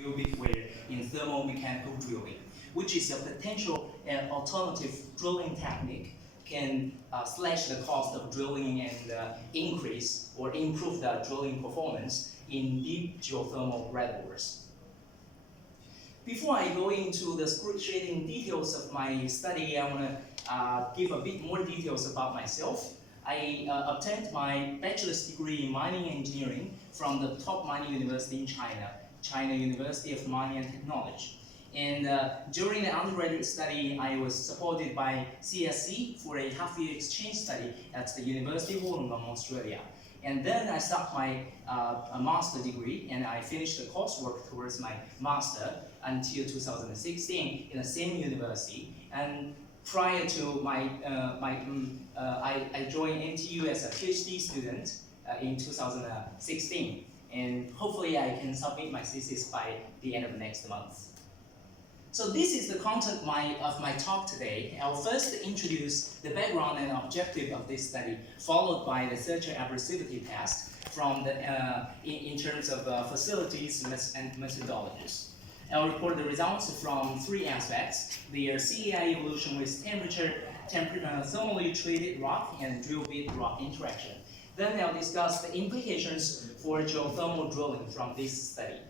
drill bit wear in thermo-mechanical drilling, which is a potential and alternative drilling technique can slash the cost of drilling and increase or improve the drilling performance in deep geothermal reservoirs. Before I go into the excruciating details of my study, I want to give a bit more details about myself. I obtained my bachelor's degree in mining engineering from the top mining university in China, China University of Mining and Technology. And during the undergraduate study, I was supported by CSC for a half-year exchange study at the University of Wollongong, Australia. And then I started my master degree, and I finished the coursework towards my master until 2016 in the same university. And prior to I joined NTU as a PhD student in 2016. And hopefully I can submit my thesis by the end of next month. So this is the content of my talk today. I'll first introduce the background and objective of this study, followed by the searcher abrasivity test from in terms of facilities and methodologies. I'll report the results from three aspects: the CEI evolution with temperature, thermally treated rock, and drill bit rock interaction. Then I'll discuss the implications for geothermal drilling from this study.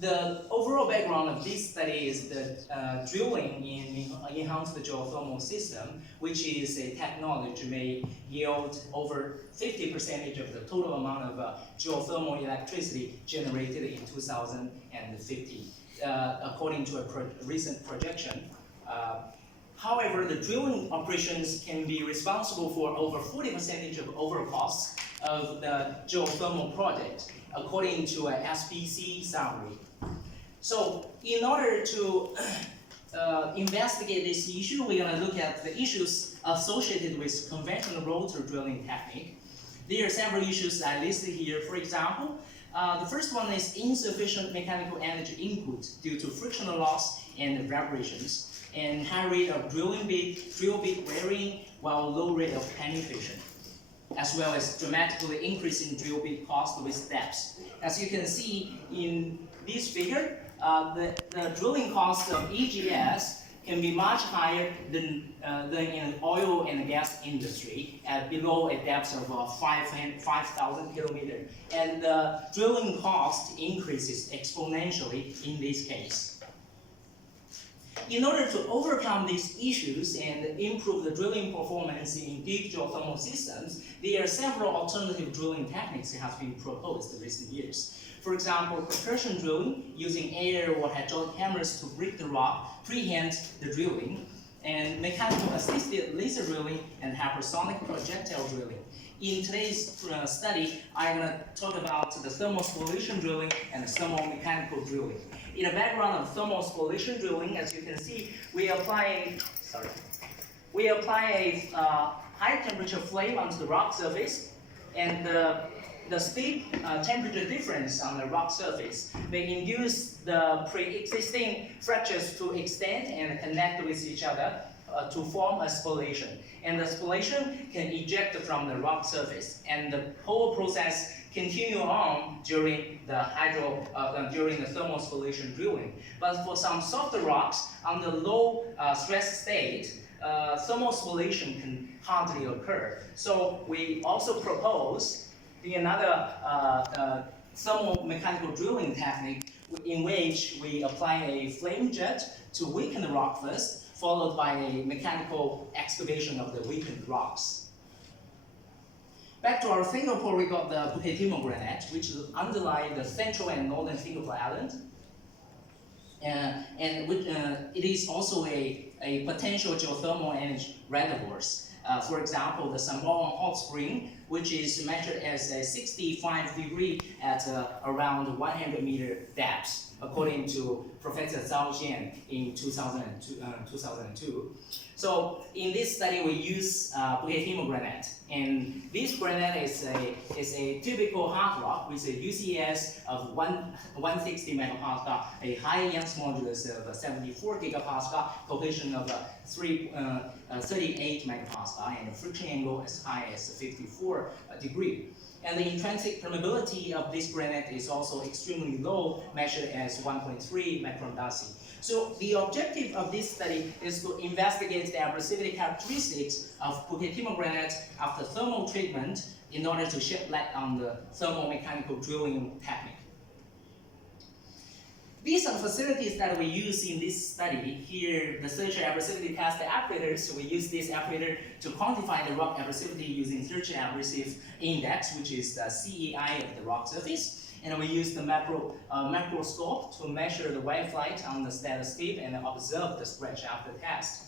The overall background of this study is that drilling in enhanced geothermal system, which is a technology may yield over 50% of the total amount of geothermal electricity generated in 2050, according to a recent projection. However, the drilling operations can be responsible for over 40% of overall costs of the geothermal project, according to a SPC summary. So, in order to investigate this issue, we're going to look at the issues associated with conventional rotor drilling technique. There are several issues I listed here. For example, the first one is insufficient mechanical energy input due to frictional loss and vibrations, and high rate of drill bit wearing while low rate of penetration, as well as dramatically increasing drill bit cost with depths. As you can see in this figure, the drilling cost of EGS can be much higher than in the oil and gas industry at below a depth of 5,000 kilometers. And the drilling cost increases exponentially in this case. In order to overcome these issues and improve the drilling performance in deep geothermal systems, there are several alternative drilling techniques that have been proposed in recent years. For example, percussion drilling using air or hydraulic hammers to break the rock, prehand the drilling, and mechanical assisted laser drilling and hypersonic projectile drilling. In today's study, I'm going to talk about the thermal-spallation drilling and the thermo-mechanical drilling. In the background of thermal-spallation drilling, as you can see, we apply a high temperature flame onto the rock surface, and the speed temperature difference on the rock surface may induce the pre-existing fractures to extend and connect with each other to form a spallation. And the spallation can eject from the rock surface, and the whole process continue on during the thermal spallation drilling. But for some softer rocks under low stress state, thermal spallation can hardly occur. So we also propose another thermo-mechanical drilling technique in which we apply a flame jet to weaken the rock first, followed by a mechanical excavation of the weakened rocks. Back to our Singapore, we got the Bukit Timah granite, which underlie the central and northern Singapore island. And it is also a potential geothermal energy reservoirs. For example, the Sembawang hot spring, which is measured as a 65 degree at around 100 meter depth, according to Professor Zhao Jian in 2002. So in this study, we use Bukit Timah granite, and this granite is a typical hard rock with a UCS of 160 megapascal, a high Young's modulus of 74 gigapascal, cohesion of 38 megapascal, and a friction angle as high as 54 degree. And the intrinsic permeability of this granite is also extremely low, measured as 1.3 micron dasi. So the objective of this study is to investigate the abrasivity characteristics of Bukit Timah granite after thermal treatment in order to shed light on the thermo-mechanical drilling technique. These are the facilities that we use in this study. Here, the searcher abrasivity test apparatus. So we use this apparator to quantify the rock abrasivity using searcher abrasive index, which is the CEI of the rock surface. And we use the macroscope to measure the wave flight on the status tip and observe the scratch after test.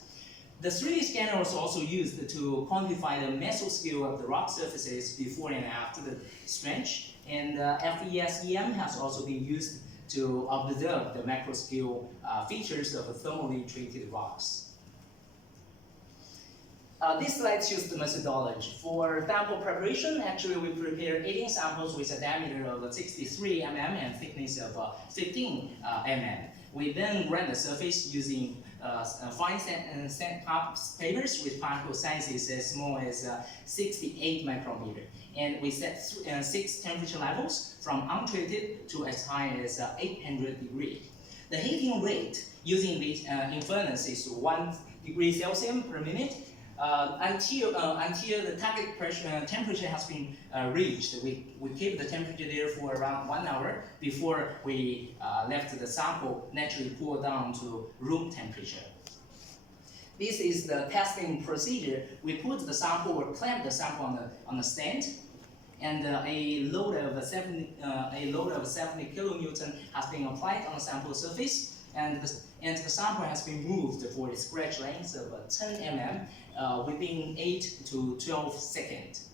The 3D scanner was also used to quantify the mesoscale of the rock surfaces before and after the stretch. And FESEM has also been used to observe the macroscale features of thermally treated rocks. This slide shows the methodology. For sample preparation, actually we prepared 18 samples with a diameter of 63 mm and thickness of 15 mm. We then ran the surface using fine sandpapers with particle sizes as small as 68 micrometer. And we set 6 temperature levels from untreated to as high as 800 degrees. The heating rate using this in furnace is 1 degree Celsius per minute. Until the target temperature has been reached. We keep the temperature there for around 1 hour before we left the sample naturally cool down to room temperature. This is the testing procedure. We put the sample or clamp the sample on the stand, and a load of 70 kilonewton has been applied on the sample surface, and the sample has been moved for a scratch length of 10 mm within 8 to 12 seconds.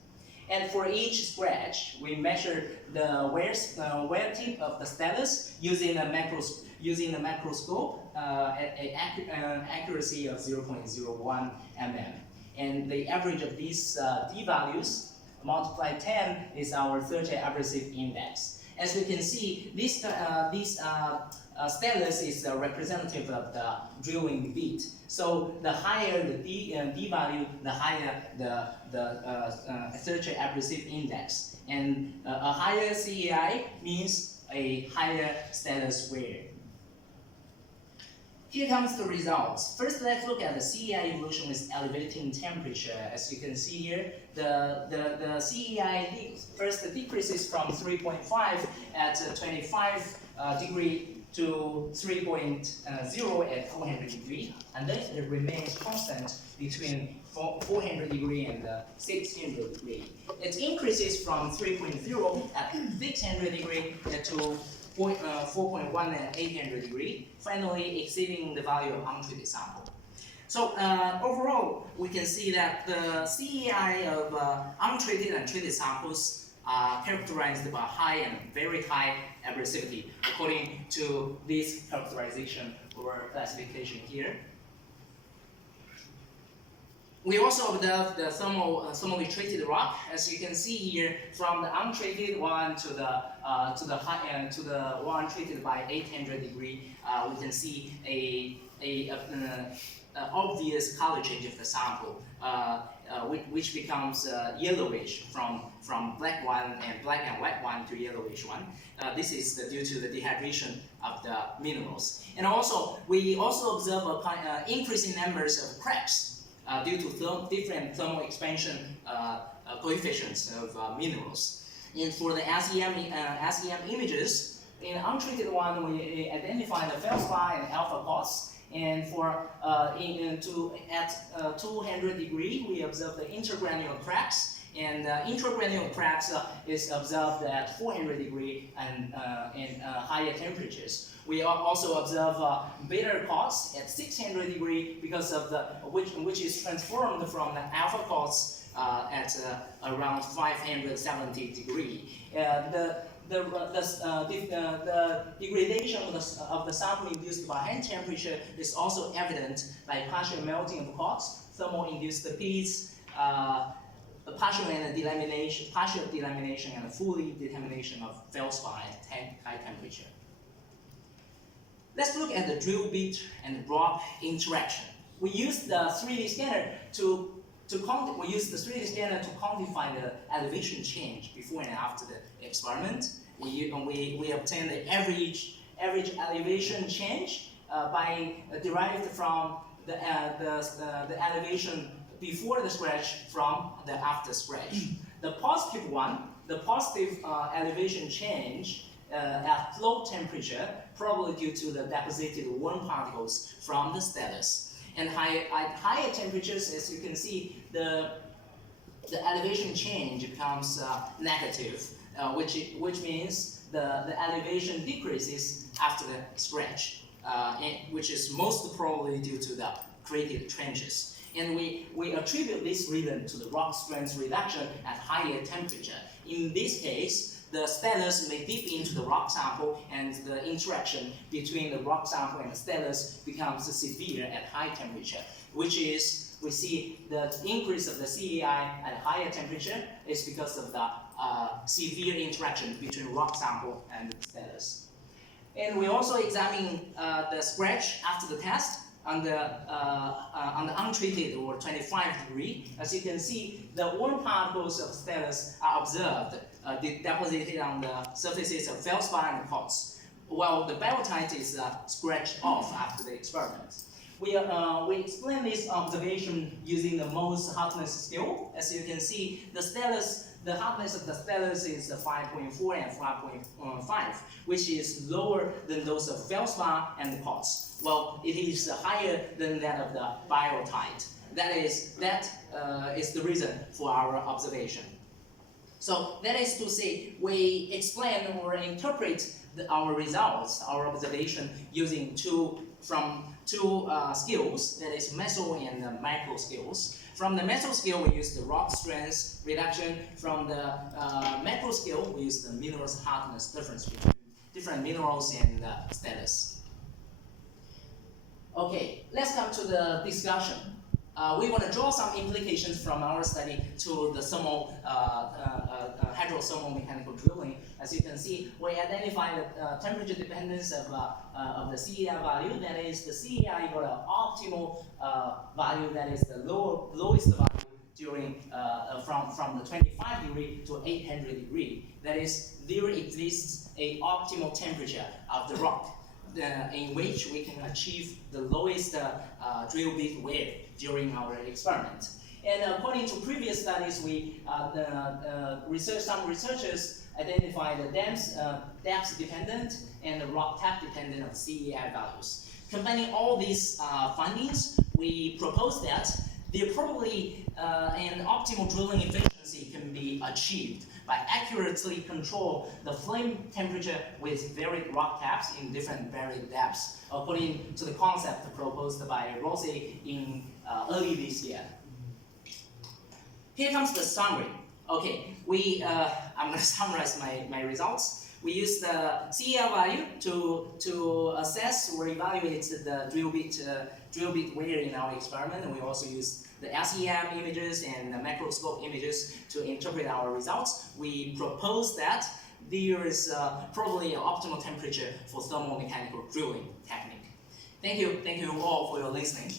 And for each scratch, we measure the wear tip of the stylus using the macroscope at an accuracy of 0.01 mm. And the average of these D values multiplied 10 is our searcher abrasive index. As we can see, this stylus is representative of the drilling bit. So the higher the D value, the higher the searcher abrasive index. And a higher CEI means a higher stylus wear. Here comes the results. First, let's look at the CEI evolution with elevating temperature. As you can see here, the CEI first decreases from 3.5 at 25 degree to 3.0 at 400 degree, and then it remains constant between 400 degree and 600 degree. It increases from 3.0 at 600 degree to 4.1 at 800 degree, finally exceeding the value of untreated sample. So overall, we can see that the CEI of untreated and treated samples are characterized by high and very high abrasivity, according to this characterization or classification here. We also observed the thermally treated rock, as you can see here, from the untreated one to the one treated by 800 degree. We can see a obvious color change of the sample, which becomes yellowish from black one and black and white one to yellowish one. This is due to the dehydration of the minerals. And also, we also observe increasing numbers of cracks due to different thermal expansion coefficients of minerals. And for the SEM images, in untreated one, we identify the feldspar and alpha quartz. And for at 200 degree, we observe the intergranular cracks. And intragranular cracks is observed at 400 degree and higher temperatures. We also observe beta quartz at 600 degree because of which is transformed from the alpha quartz at around 570 degree. The degradation of the sample induced by hand temperature is also evident by partial melting of quartz, thermal-induced peats, partial delamination, and fully determination of feldspar at high temperature. Let's look at the drill bit and rock interaction. We used the 3D scanner to we use the 3D scanner to quantify the elevation change before and after the experiment. We obtain the average elevation change derived from the elevation before the scratch from the after scratch. The positive one, the positive elevation change at low temperature, probably due to the deposited warm particles from the status. And at higher temperatures, as you can see, the elevation change becomes negative, which means the elevation decreases after the scratch, which is most probably due to the created trenches. And we attribute this rhythm to the rock strength reduction at higher temperature. In this case, the status may dip into the rock sample, and the interaction between the rock sample and the status becomes severe at high temperature, which is, we see the increase of the CEI at higher temperature is because of the severe interaction between rock sample and the status. And we also examine the scratch after the test on the untreated or 25°. As you can see, the warm particles of status are observed deposited on the surfaces of feldspar and quartz, while the biotite is scratched off after the experiment. We explain this observation using the Mohs hardness scale. As you can see, the hardness of the status is 5.4 and 5.5, which is lower than those of feldspar and quartz. Well, it is higher than that of the biotite. That is the reason for our observation. So that is to say, we explain or interpret our results, our observation, using two scales, that is meso and micro scales. From the meso scale, we use the rock strength reduction. From the macro scale, we use the minerals hardness difference between different minerals and status. Okay, let's come to the discussion. We want to draw some implications from our study to the hydrothermal mechanical drilling. As you can see, we identify the temperature dependence of the CEI value. That is, the CEI got an optimal value, that is the lowest value during from the 25° to 800°. That is, there exists an optimal temperature of the rock in which we can achieve the lowest drill bit wear during our experiment. And according to previous studies, some researchers identified the depth dependent and the rock type dependent of CEI values. Combining all these findings, we propose that there probably an optimal drilling efficiency can be achieved by accurately control the flame temperature with varied rock caps in different varied depths, according to the concept proposed by Rossi in early this year. Here comes the summary. Okay, I'm going to summarize my results. We use the CEI value to assess or evaluate the drill bit wear in our experiment, and we also use the SEM images and the macroscope images to interpret our results. We propose that there is probably an optimal temperature for thermo-mechanical drilling technique. Thank you all for your listening.